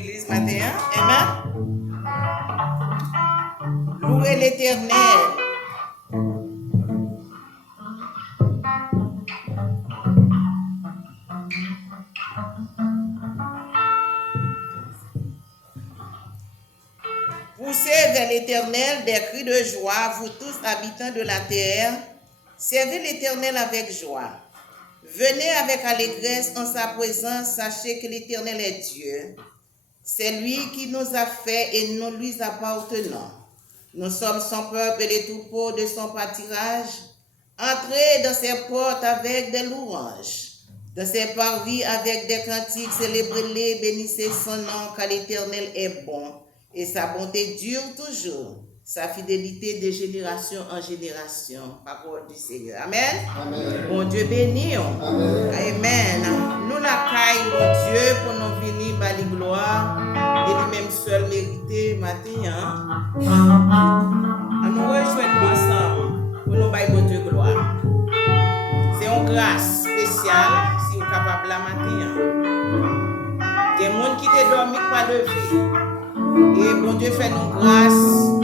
l'église matin. Amen. Louez l'Éternel. Poussez vers l'Éternel des cris de joie, vous tous habitants de la terre. Servez l'Éternel avec joie. Venez avec allégresse en sa présence, sachez que l'Éternel est Dieu. C'est lui qui nous a fait et nous lui appartenons. Nous sommes son peuple et les troupeaux de son pâturage. Entrez dans ses portes avec des louanges, dans ses parvis avec des cantiques, célébrez-les, bénissez son nom, car l'Éternel est bon et sa bonté dure toujours. Sa fidélité de génération en génération. Parole du Seigneur. Amen. Amen. Bon Dieu béni. Amen. Amen. Nous la caille, mon Dieu, pour nous venir par la gloire et lui-même seul mérité matin. Nous rejoignons ensemble pour nous bailler bon Dieu gloire. C'est une grâce spéciale si vous êtes capable la matin. Il y a des gens qui te dormi pas lever. Et bon Dieu fait nous grâce.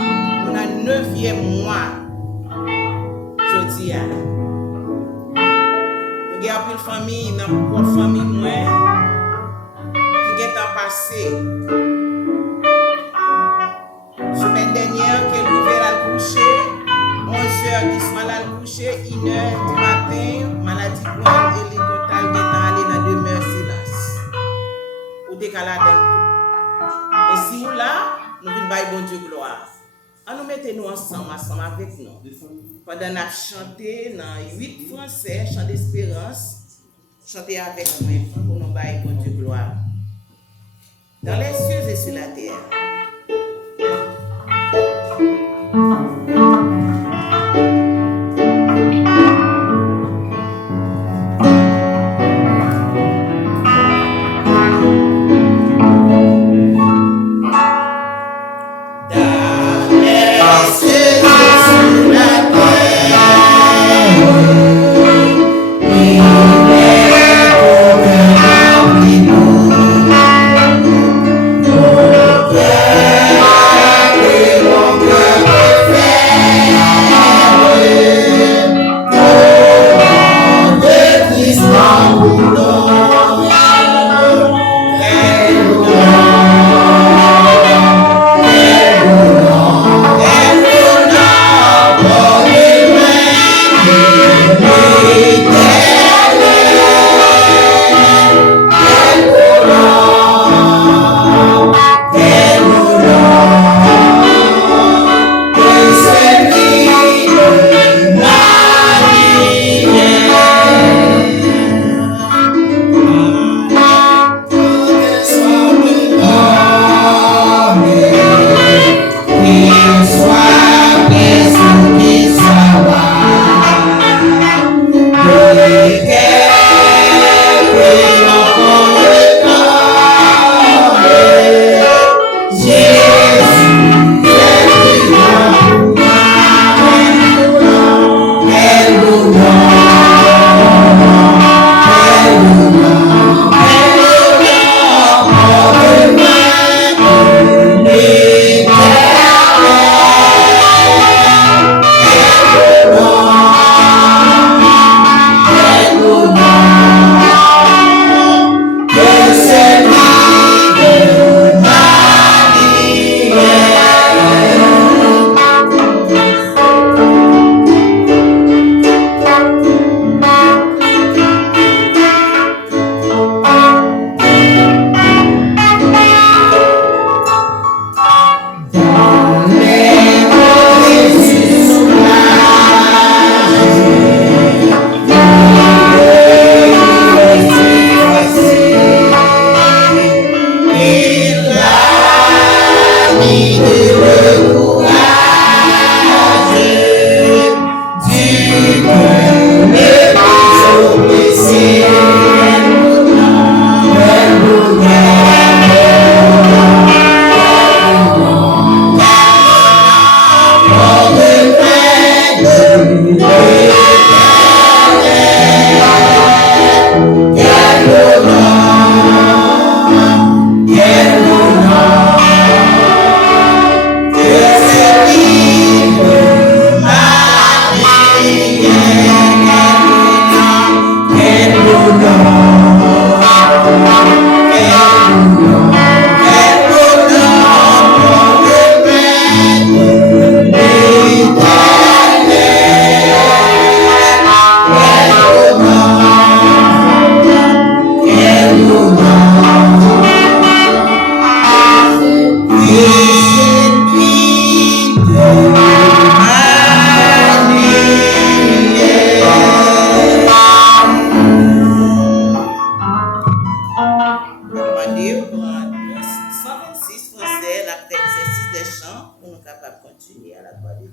On a 9e mois. Je dis à nous. Nous avons une famille, notre famille, qui est passé. Semaine dernière, qu'elle ouvert à coucher, 11h du soir à coucher, 1h du matin, maladie grave et les total qui est allé dans demeure silence. Ou décalade dans tout. Et si nous là, nous venons bailler bon Dieu gloire. Nous mettons-nous ensemble avec nous. Pendant nous chanter dans 8 français, chant d'espérance, chanter avec nous pour nous bailler bon Dieu gloire. Dans les cieux et sur la terre.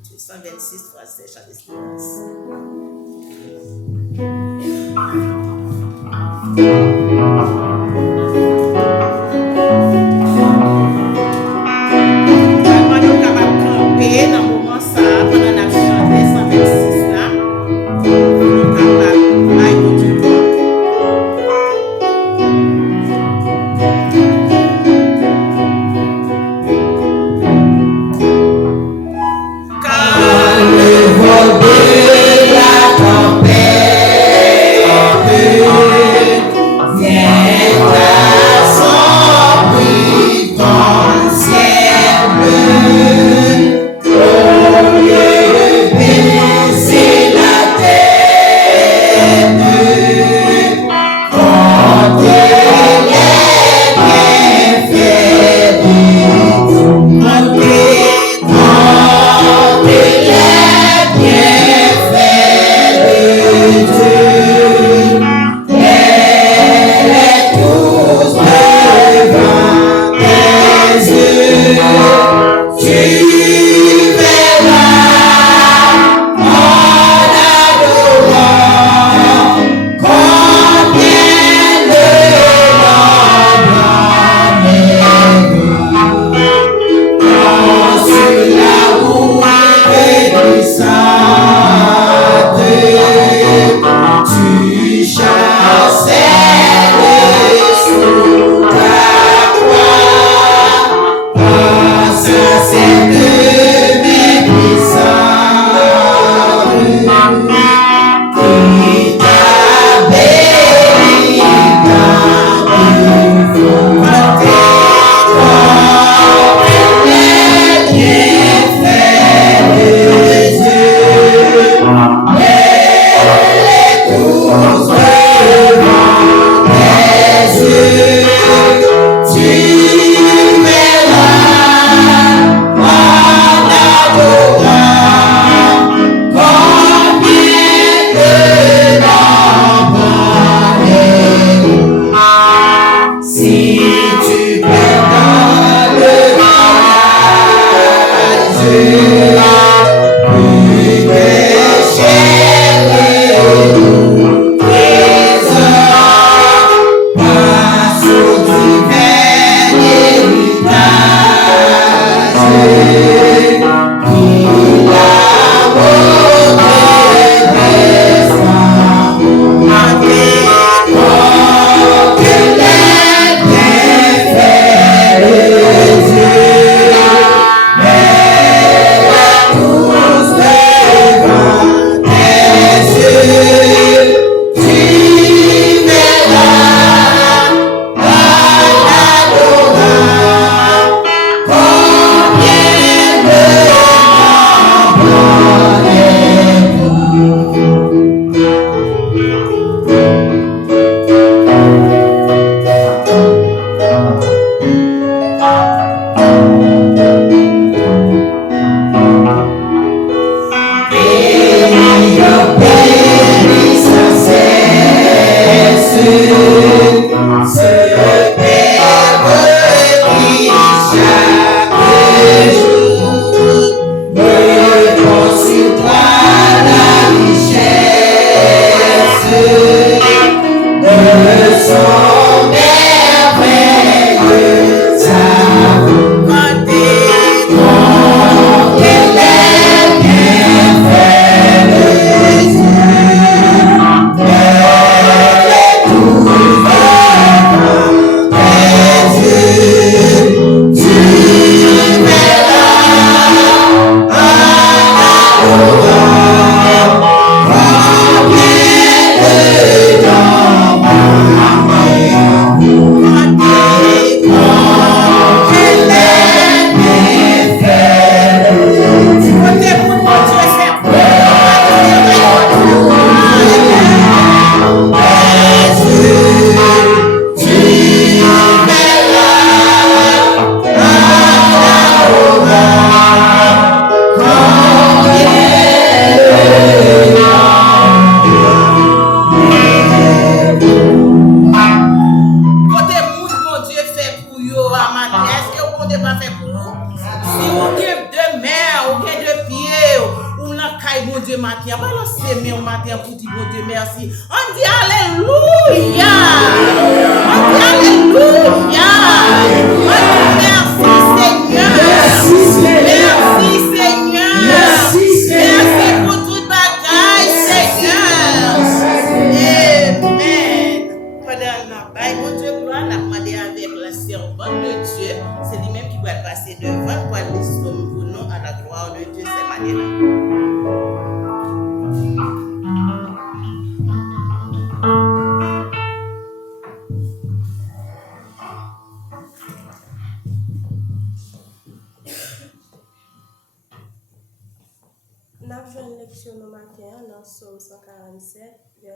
Dieu. 126, 3 chant d'espérance. Vraiment, nous sommes capables de camper dans le moment ça, pendant la chanté 126 là. Nous sommes capables de Dieu.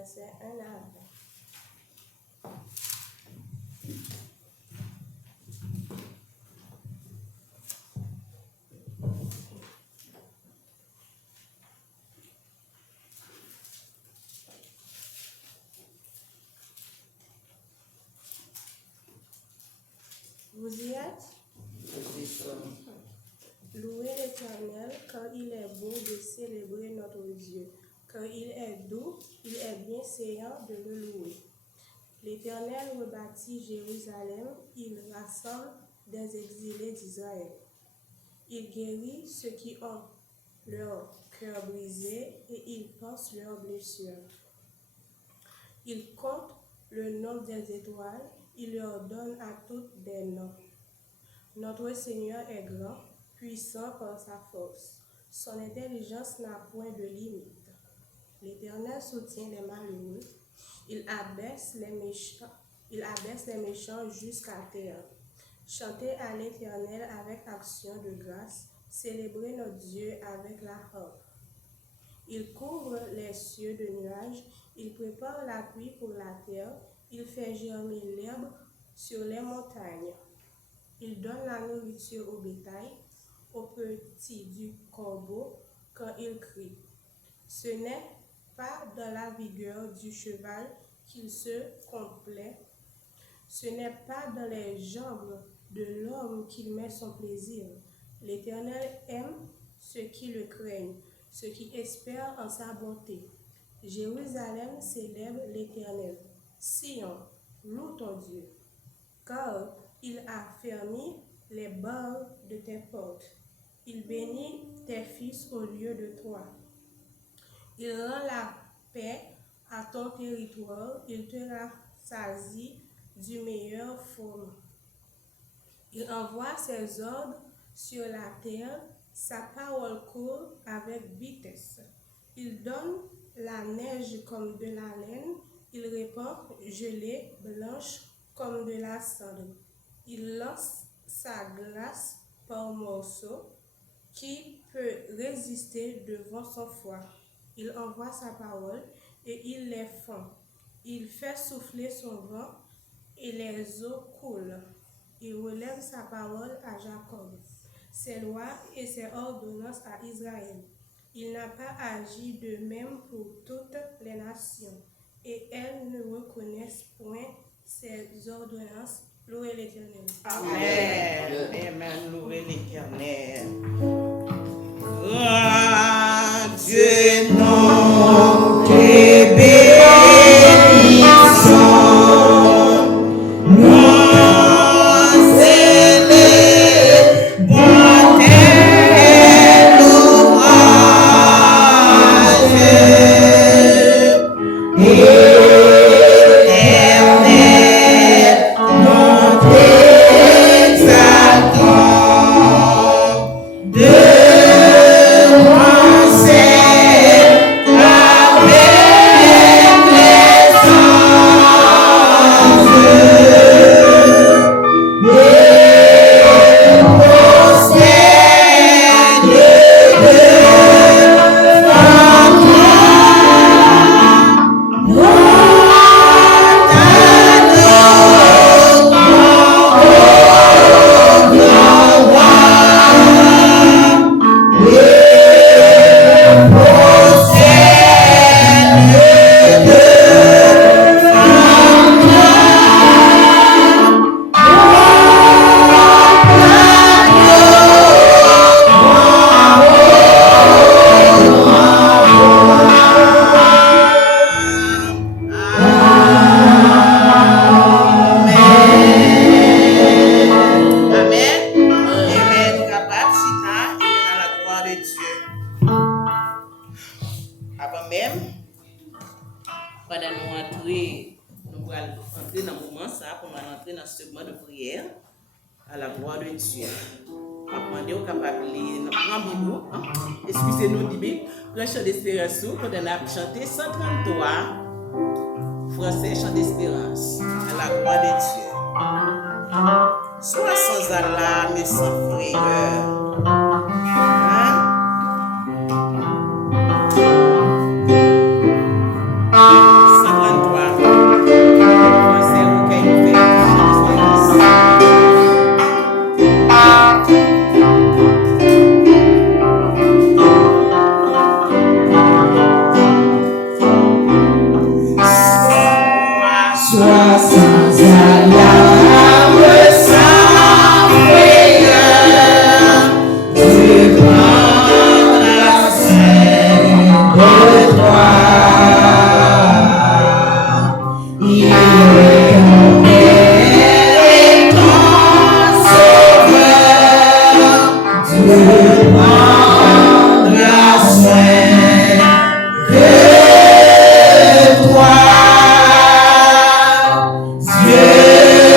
versets 1 à 20. Vous y êtes? Louez l'Éternel, car il est beau de célébrer notre Dieu, car il est doux, il est bienséant de le louer. L'Éternel rebâtit Jérusalem, il rassemble des exilés d'Israël. Il guérit ceux qui ont leur cœur brisé et il pense leurs blessures. Il compte le nombre des étoiles, il leur donne à toutes des noms. Notre Seigneur est grand, puissant par sa force. Son intelligence n'a point de limite. L'Éternel soutient les malheureux, il abaisse les méchants jusqu'à terre. Chantez à l'Éternel avec action de grâce, célébrez notre Dieu avec la harpe. Il couvre les cieux de nuages, il prépare la pluie pour la terre, il fait germer l'herbe sur les montagnes. Il donne la nourriture au bétail, aux petits du corbeau quand il crie. Ce n'est pas dans la vigueur du cheval qu'il se complaît, ce n'est pas dans les jambes de l'homme qu'il met son plaisir. L'Éternel aime ceux qui le craignent, ceux qui espèrent en sa bonté. Jérusalem célèbre l'Éternel. Sion, loue ton Dieu, car il a fermé les barres de tes portes. Il bénit tes fils au lieu de toi. Il rend la paix à ton territoire. Il te rassasie du meilleur fourneau. Il envoie ses ordres sur la terre. Sa parole court avec vitesse. Il donne la neige comme de la laine. Il répand gelée blanche comme de la cendre. Il lance sa glace par morceaux. Qui peut résister devant son froid? Il envoie sa parole et il les fend. Il fait souffler son vent et les eaux coulent. Il relève sa parole à Jacob, ses lois et ses ordonnances à Israël. Il n'a pas agi de même pour toutes les nations, et elles ne reconnaissent point ses ordonnances. Louez l'Éternel. Amen. Amen. Louez l'Éternel. Grand Dieu, nom et bénissons. Nous célébrons tes louanges. Éternel, nous t'exaltons. Quand on a chanté 133, français, chant d'espérance, à la gloire de Dieu. Sois sans alarme et sans frayeur. Hein? Sois sans alarme, sans frayeur, tu prendras soin de toi. Il est ton Père et ton Sauveur, tu prendras soin de toi. Dieu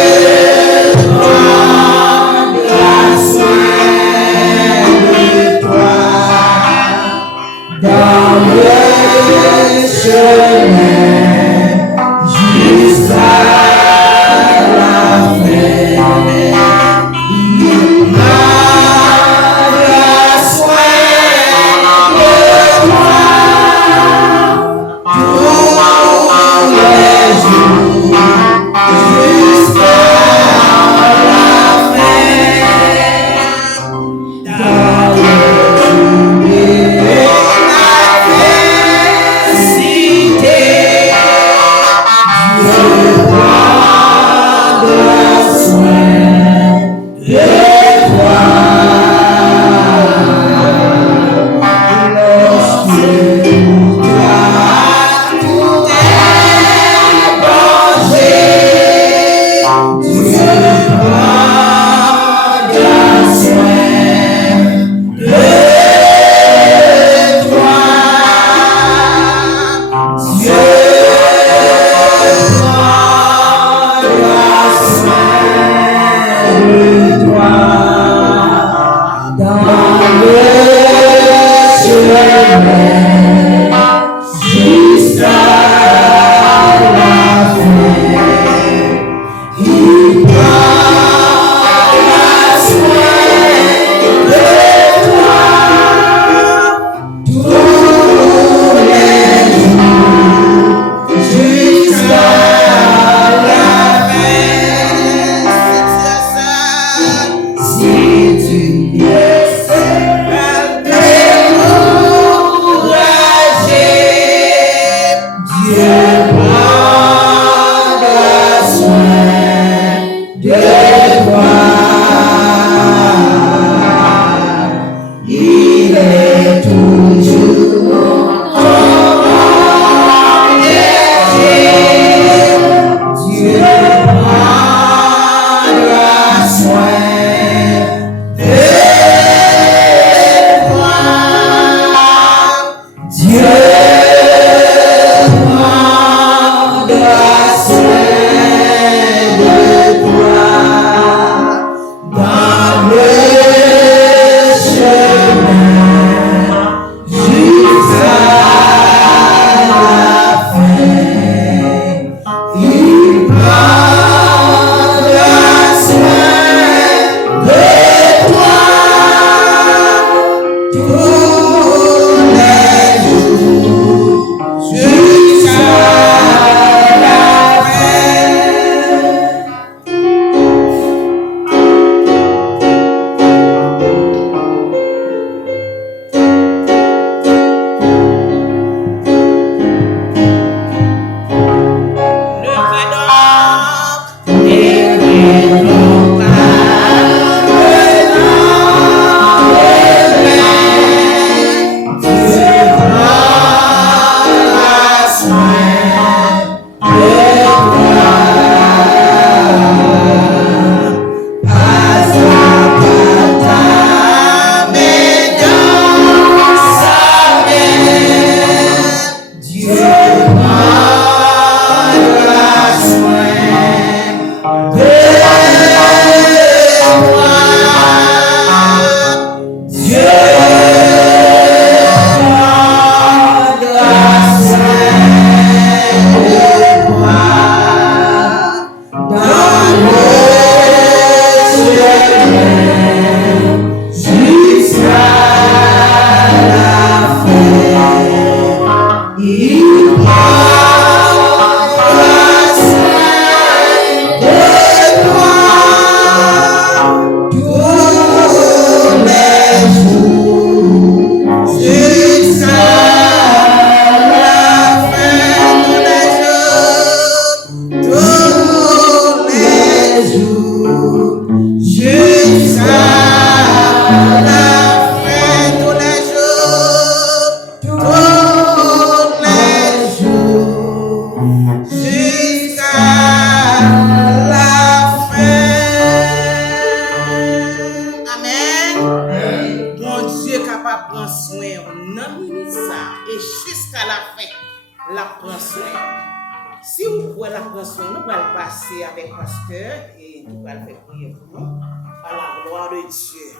prendre soin, nous allons passer avec pasteur et nous allons faire prier pour nous. À la gloire de Dieu.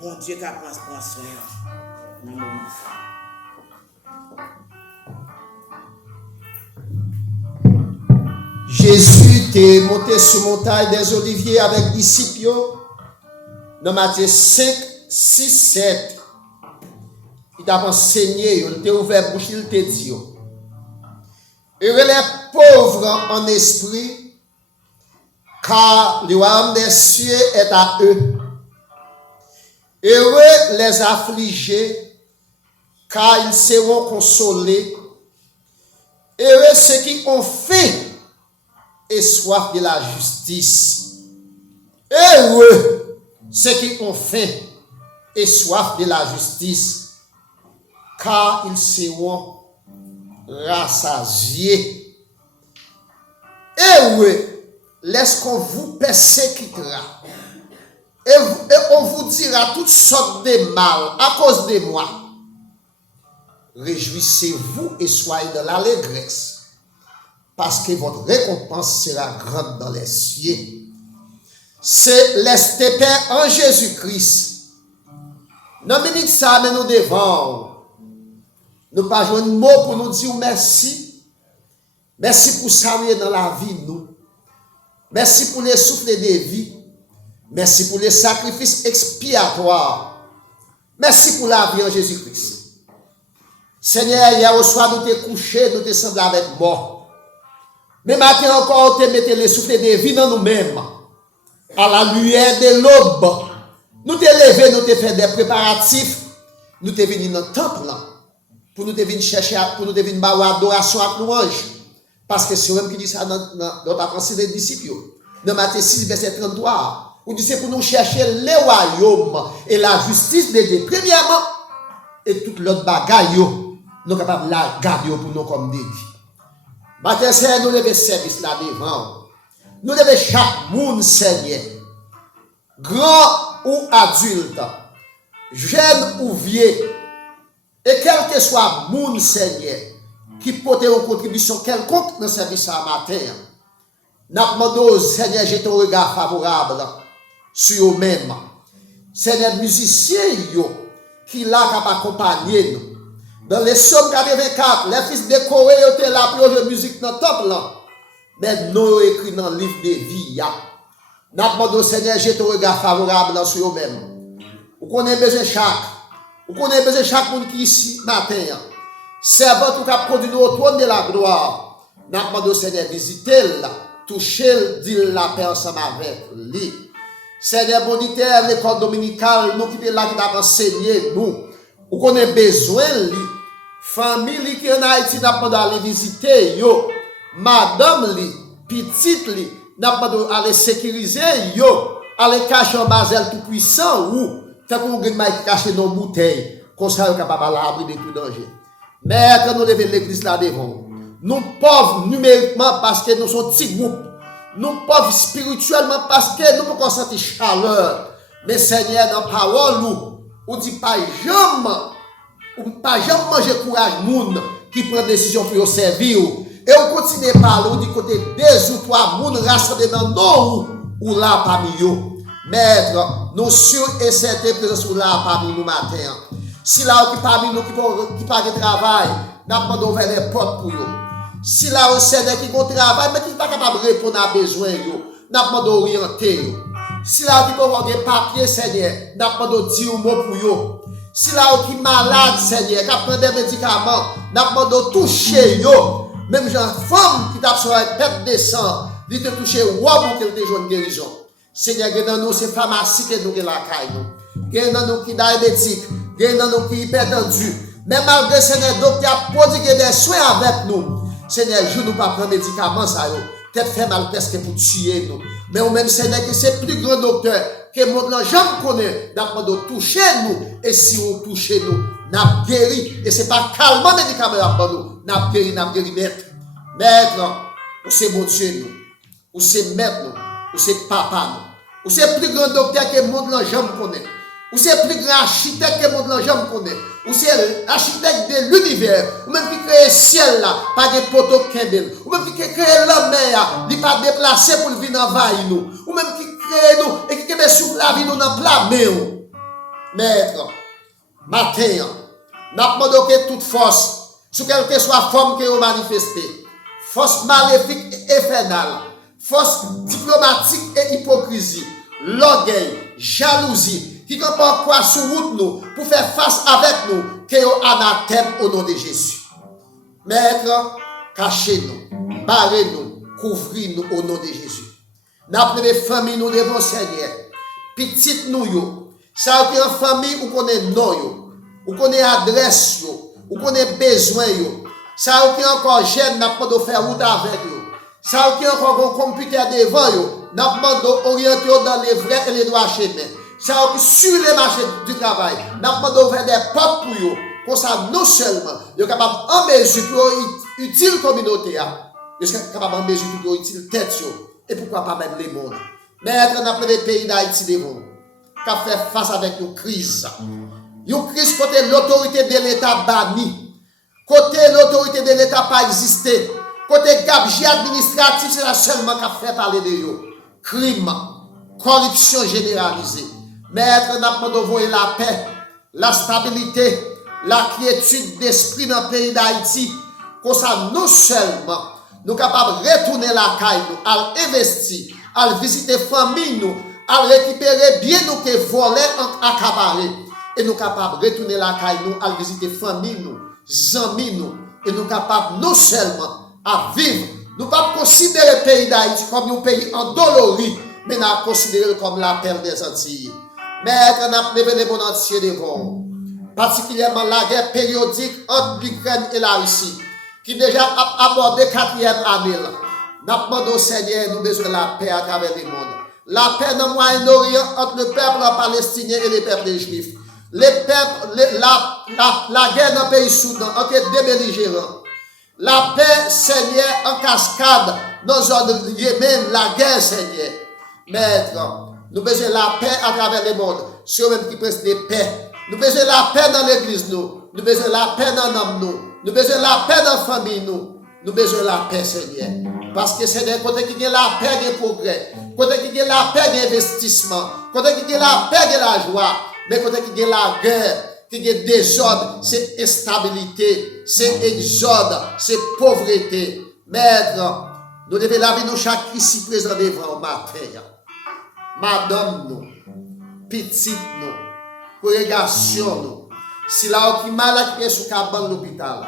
Bon Dieu qui prend soin. Dans le moment ça. Jésus était monté sur montagne des Oliviers avec disciples dans Matthieu 5, 6, 7. Il t'a enseigné, il t'a ouvert bouche, il t'a dit. Heureux les pauvres en esprit, car le royaume des cieux est à eux. Heureux les affligés, car ils seront consolés. Heureux ceux qui ont faim et soif de la justice. Heureux ceux qui ont faim et soif de la justice, car ils seront rassasiés. Heureux lorsqu'on vous persécutera et on vous dira toutes sortes de mal à cause de moi. Réjouissez-vous et soyez dans l'allégresse, parce que votre récompense sera grande dans les cieux. C'est l'Est Père en Jésus-Christ. Dans la minute ça, mais nous devons, nous pas jouer un mot pour nous dire merci. Merci pour ça dans la vie, nous. Merci pour les souffles de vie. Merci pour les sacrifices expiatoires. Merci pour la vie en Jésus-Christ. Seigneur, hier au soir, nous t'es couché, nous t'es semblé avec mort. Mais maintenant encore, nous te mettons les souffles de vie dans nous-mêmes. À la lueur de l'aube, nous te levé, nous te fait des préparatifs. Nous te venus dans le temple pour nous te venir chercher, pour nous te venir avoir adoration à louange. Parce que c'est eux qui dit ça dans la pensée des disciples. Dans Matthieu 6, verset 33, où dit c'est pour nous chercher le royaume et la justice de Dieu. Premièrement, et toute l'autre bagaille, nous sommes capables de la garder pour nous comme des vies. Matin, Seigneur, nous devons service là devant. Nous devons chaque monde, Seigneur, grand ou adulte, jeune ou vieux, et quel que soit le monde, Seigneur, qui porte une contribution quelconque dans le service à matin, nous demandons, Seigneur, j'ai ton regard favorable sur eux-mêmes. Seigneur, musiciens, qui là capable d'accompagner nous. Dans les Psaumes 84, les fils de Corée étaient là pour jouer musique dans le temple. Mais nous écrit dans le livre de vie. Nous demandons, Seigneur, j'ai ton regard favorable sur eux-mêmes. Vous connaissez besoin chaque. Vous connaissez besoin chaque monde qui est ici matin. Servant tout cas produit au trône de la gloire. Nous demandons, Seigneur, visitez-le, touchez-le, dites la paix ensemble avec lui. Seigneur, bonitaire, l'école dominicale, nous qui sommes là, qui nous enseigné, nous. Vous connaissez besoin, lui. Famille qui est en Haïti, nous demandons d'aller visiter, yo. Madame, lui, petite, lui, nous demandons d'aller sécuriser, yo. Aller cacher en basel tout puissant, ou. Tant qu'on a caché nos bouteilles, qu'on soit capable de l'abri de tout danger. Mais quand nous levons l'église là devant, nous pauvres numériquement parce que nous sommes petits groupes. Nous pauvres spirituellement parce que nous pouvons sentir chaleur. Mais Seigneur, dans la parole, on dit pas jamais manger courage monde qui prend décision pour servir. Et on continue à parler, on dit côté 2 ou 3 monde rassemblés dans nous ou là parmi eux. Maître, nous sûrs et certains présents là parmi nous matin. Si là qui parmi nous qui pas de travail, nous demandons ouvrir les portes pour eux. Si là au Seigneur qui ont travail, mais qui n'est pas capable de répondre à besoin, nous demandons orienter. Si là qui ont des papiers, Seigneur, nous demandons dire un mot pour eux. Si là qui est malade, Seigneur, qui prend des médicaments, nous demandons toucher eux. Même une femme qui t'a sur la tête de sang, dit te toucher roi pour qu'elle te joue une guérison. Seigneur, dans nous, c'est pharmacie que nous avons la caille. Dans nous qui est diabétique, dans nous qui est hypertendu. Mais malgré Seigneur, docteur a prodigué des soins avec nous. Seigneur, je ne pas prendre médicaments, ça peut-être fait mal presque pour tuer nous. Mais au même Seigneur, que c'est plus grand docteur que mon jamais connaît, d'apprendre de toucher nous. Et si on touche nous, nous avons guéri. Et ce n'est pas calmement médicament pour nous. Nous avons guéri, maître. Maître, ou c'est mon Dieu, nous. Ou c'est maître, nous. Ou c'est papa, nous. Ou c'est plus grand docteur que mon jamais connaît. Ou c'est le plus grand architecte que le monde jamais connaît. Ou c'est l'architecte de l'univers. Ou même qui crée le ciel là, pas de poteau kembel. Ou même qui crée la mer, il pas déplacé pour venir envahir nous. Ou même qui crée nous et qui met souffle la vie nous dans plein mer. Maître, matin, n'a pas demandé toute force, sous quelque soit forme que vous manifestez. Force maléfique et infernale, force diplomatique et hypocrisie, l'orgueil, jalousie, qui comprend quoi sur route nous pour faire face avec nous, que vous anathème au nom de Jésus. Maître, cachez-nous, barrez-nous, couvrez-nous au nom de Jésus. N'a les familles nous devons Seigneur, petite nous yo, ça qui en famille ou connaît nom yo, ou connaît adresse yo, ou connaît besoin yo, ça qui encore jeune n'a pas de faire route avec yo, ça qui encore un computer devant yo, n'a pas d'orienter dans les vrais et les droits chemins. Ça qui sur les marchés du travail, n'a pas d'ouvrir des portes pour eux, pour ça non seulement, ils sont capables en mesure pour utile communauté, ils sont capables en mesure pour utile tête, et pourquoi pas même les mondes. Mais on a les pays d'Haïti devant, qui fait face avec une crise. Une crise côté l'autorité de l'État bannie, côté l'autorité de l'État pas existé, côté gabegie administratif, c'est là seulement qui fait parler de eux. Crime, corruption généralisée. Maître, n'a pas de la paix, la stabilité, la quiétude d'esprit dans le pays d'Haïti. Comme ça, non seulement, nous sommes capables de retourner la caille, à investir, à visiter la famille, à récupérer bien nous qui volés en accaparé. Et nous sommes capables de retourner la caille, à visiter la famille, nos amis, et nous sommes capables non seulement à vivre. Nous ne pouvons pas considérer le pays d'Haïti comme un pays endolori, mais nous considérer comme la perle des Antilles. Maître, nous avons levé le monde entier devant, particulièrement la guerre périodique entre l'Ukraine et la Russie, qui déjà a abordé 4e année. Nous demandons au Seigneur, nous avons besoin de la paix à travers le monde. La paix dans le Moyen-Orient entre le peuple palestinien et les peuples juifs. La guerre dans le pays Soudan entre deux belligérants. La paix, Seigneur, en cascade dans le zone Yémen, la guerre, Seigneur. Maître, nous avons besoin de la paix à travers le monde. Sur même qui presse des paix. Nous avons besoin de la paix dans l'église, nous. Nous avons besoin de la paix dans l'homme, nous. Nous avons besoin de la paix dans la famille, nous. Nous avons besoin de la paix, Seigneur. Parce que Seigneur, côté qui a la paix, il y a progrès. Côté qui a la paix, il y a investissement. Côté qui a la paix, il y a la joie. Mais côté qui a la guerre, qui a désordre, c'est instabilité, c'est exode, c'est pauvreté. Maître, nous devons laver nous chaque ici présent devant matin. Madame nous, petite nous, congrégation nous, si là qui malade qui est sous cabane l'hôpital,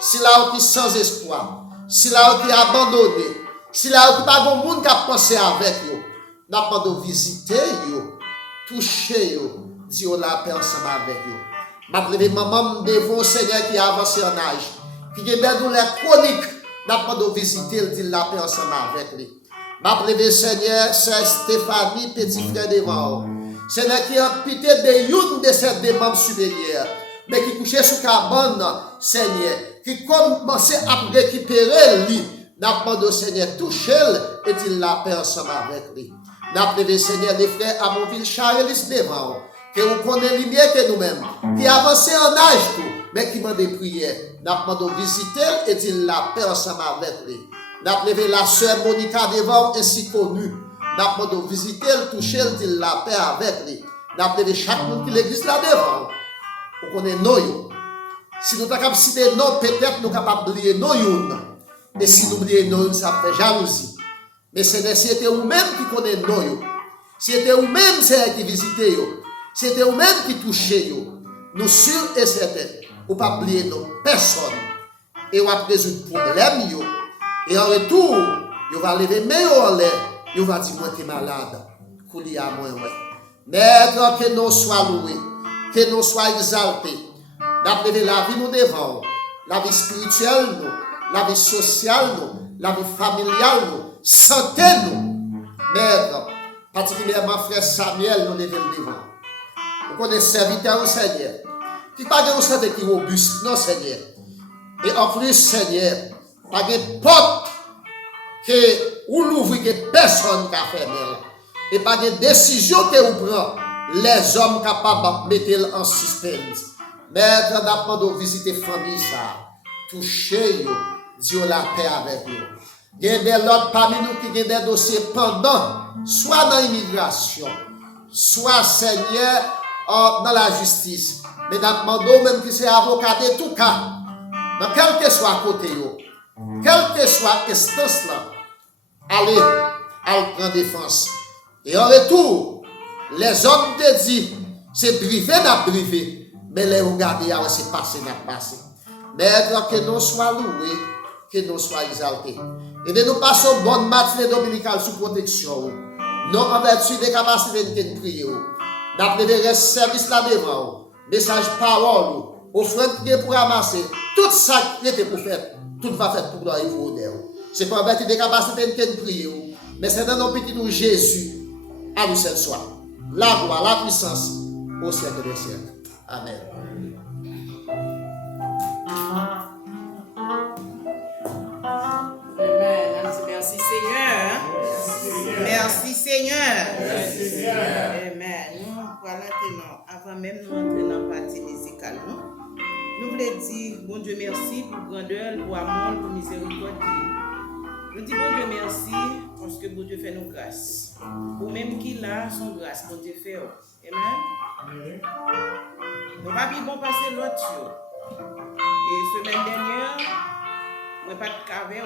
si là qui sans espoir, si là qui abandonné, si là qui pas de monde qui a pensé avec eux, n'a pas de visiter eux, toucher eux, dire la paix ensemble avec eux. Malgré maman devant Seigneur qui a avancé en âge, qui a des douleurs chroniques, n'a pas de visiter, dire la paix ensemble avec lui. Malgré Seigneur, c'est Stéphanie, petit frère devant. Seigneur qui a pité de une de ses deux membres supérieurs, mais qui couchait sous cabane, Seigneur, qui commençait à récupérer lui, n'a pas de Seigneur toucher et dit la paix ensemble avec lui. N'a pas de Seigneur les frères à mon ville Charles devant, que vous connaissez lumière que nous-mêmes, qui avancé en âge tout, mais qui m'a des prières. N'a pas de visiter et dit la paix ensemble avec lui. N'a pas levé la sœur Monica devant ainsi connue. N'a pas de visiter, toucher, dit la paix avec lui. N'a pas levé chaque monde qui l'église là devant. Vous connaissez nous. Si nous sommes capables de citer non, peut-être nous sommes capables d'oublier nous. Et si nous oublions nous, ça fait jalousie. Mais c'est c'était vous-même qui connaissez nous. C'était vous-même qui visitez. C'était vous-même qui touchez. Nous sûrs et certains. Vous ne pas oublier nous. Personne. Et vous avez résoudre le problème. Et en retour, vous va lever meilleur en l'air. Vous va dire, moi, tu es malade. Coulis à moi, ouais. Maître, que nous soyons loués. Que nous soyons exaltés. D'après la vie nous devant, la vie spirituelle nous, la vie sociale nous, la vie familiale nous, santé nous. Maître, particulièrement frère Samuel nous devons devant. Vous connaissez serviteur au Seigneur, qui pas de santé qui robuste, non Seigneur. Et en plus Seigneur, pas de porte que ou l'ouvrir que personne n'a fermé. Et pas de décision que vous prenez les hommes capables de mettre en suspense. Maître, d'apprendre à visiter famille, ça. Toucher, dire la paix avec nous. Il y a des autres parmi nous qui ont des dossiers pendant, soit dans l'immigration, soit, Seigneur, dans la justice. Mais nous même qui c'est avocat de tout cas, dans quel que soit côté, quelle que soit instance là, allez prendre défense. Et en retour, les hommes te disent, c'est privé n'a privé, mais les regarder, c'est passé n'a passé. Maître, que nous soyons loués, que nous soyons exaltés. Et de nous passons bonne matinée dominicale sous protection. Non en vertu des capacités de prier. D'après des services là devant. Message parole. Offrande pour ramasser. Tout ça qui était pour faire. Tout va faire pour gloire et pour honneur. C'est pas en vertu des capacités de prier. Mais c'est dans nos petits nous Jésus. À nous seul soit. La gloire, la puissance au siècle des siècles. Amen. Merci Seigneur. Merci Seigneur. Amen. Nous, voilà maintenant, avant même de entrer dans la partie musicale, nous voulons dire, bon Dieu merci pour grandeur, pour amour, pour miséricorde. Nous disons bon Dieu merci parce que bon Dieu fait nos grâces. Ou même qu'il a son grâce, bon Dieu fait. Amen. Nous va bien bon passer l'autre jour. Et semaine dernière, moi pas de cavé.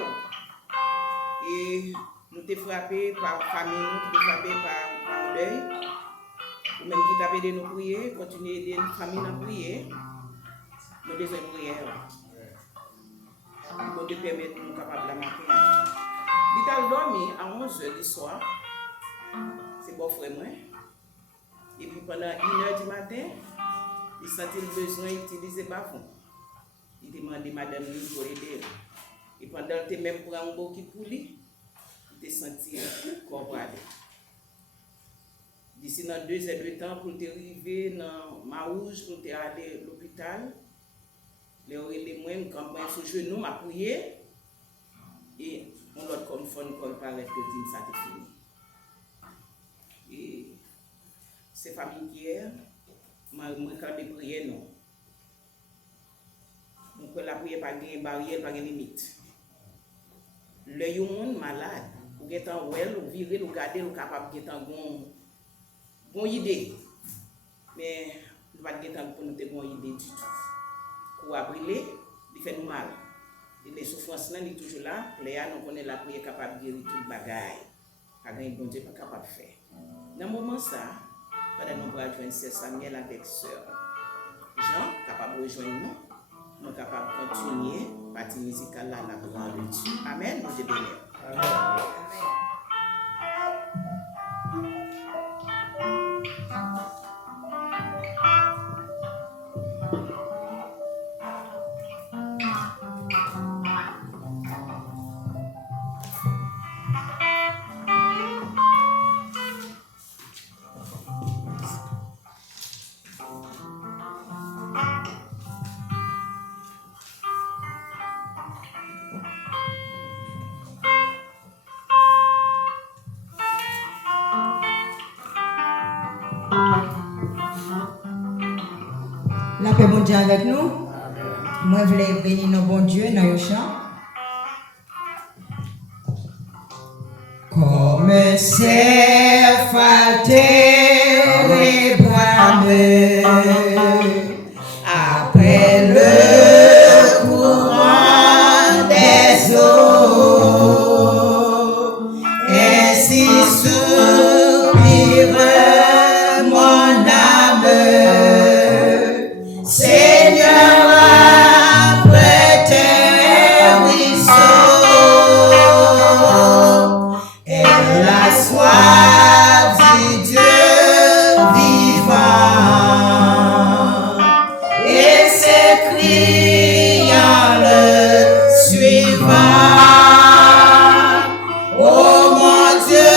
Et nous t'es frappé par famille, nous t'es frappé par deuil. Ou même qui t'a aidé nous prier, continuer à aider notre famille à prier. Nous avons besoin de prière. Pour te permettre de nous capables de matin. Il t'a dormi à 11h du soir. C'est bon frère moi. Et puis pendant 1h du matin, il sentit le besoin d'utiliser le bafon. Il demandait madame pour aider. Et pendant que tu même pour un beau qui pouli, tu te senti corps bradé. D'ici dans 2 heures de temps, pour te arriver dans Maouge, pour te aller à l'hôpital, les moyens, quand moi sur genou, m'a prié, et on l'autre comme fond, comme paraît que ça t'est fini. Et c'est famille hier, m'a réclamé prier, non. Donc la prière pas de barrière, pas de limite. Le yon malade, ou get en well, ou virer, ou garder, ou capable de get en bon idée. Mais nous pas get en pour nous te bon idée du tout. Pour brûler, il fait nous mal. Et les souffrances là, il toujours là. Léa, nous connaissons la prière capable de guérir tout le bagaille. Pas de bon Dieu pas capable de faire. Dans le moment ça, pendant nous va joindre Sœur Samuel avec Sœur Jean, capable de rejoindre nous. Nous sommes capables de continuer la partie musicale là, la gloire de Dieu. Amen. Nous te bénissons. Amen. La paix bon Dieu avec nous. Moi, je voulais bénir nos bon Dieu dans le chant. Comme un cerf altéré bramé après le courant des eaux, ainsi soupire mon âme. Seigneur, après tes ruisseaux, et la soif du Dieu vivant, et ses cris en le suivant. Oh mon Dieu,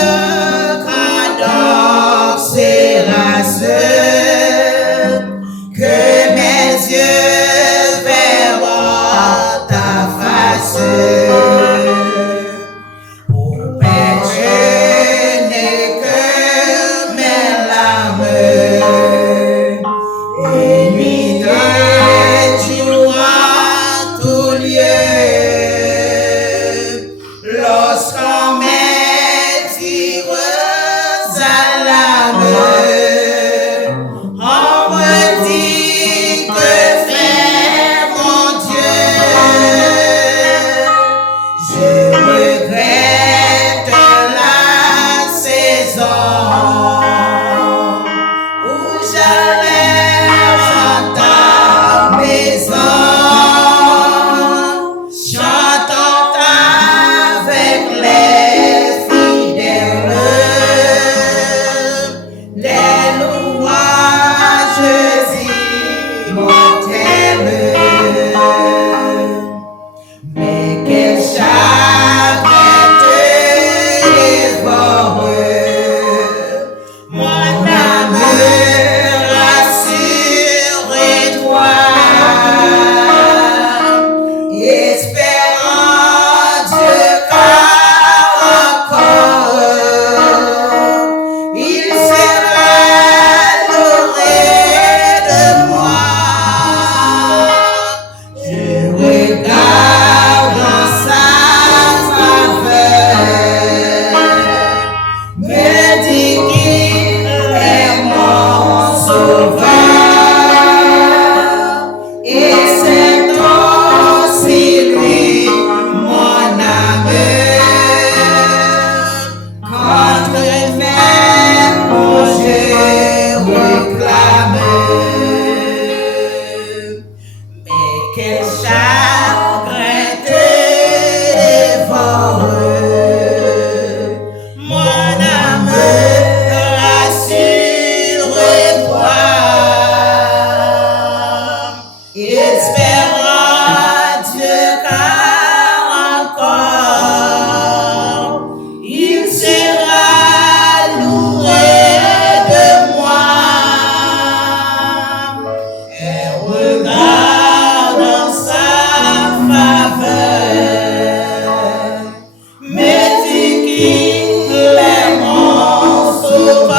Il est mon sauveur.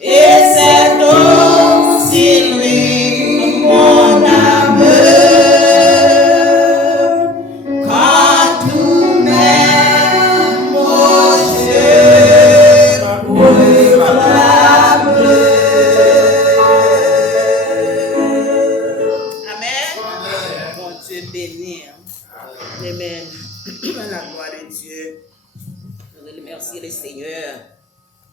Et c'est aussi lui mon âme. Quand tout m'aime, mon Dieu, proclame. Amen. Mon Dieu béni. Amen. La gloire de Dieu. Je remercie le Seigneur.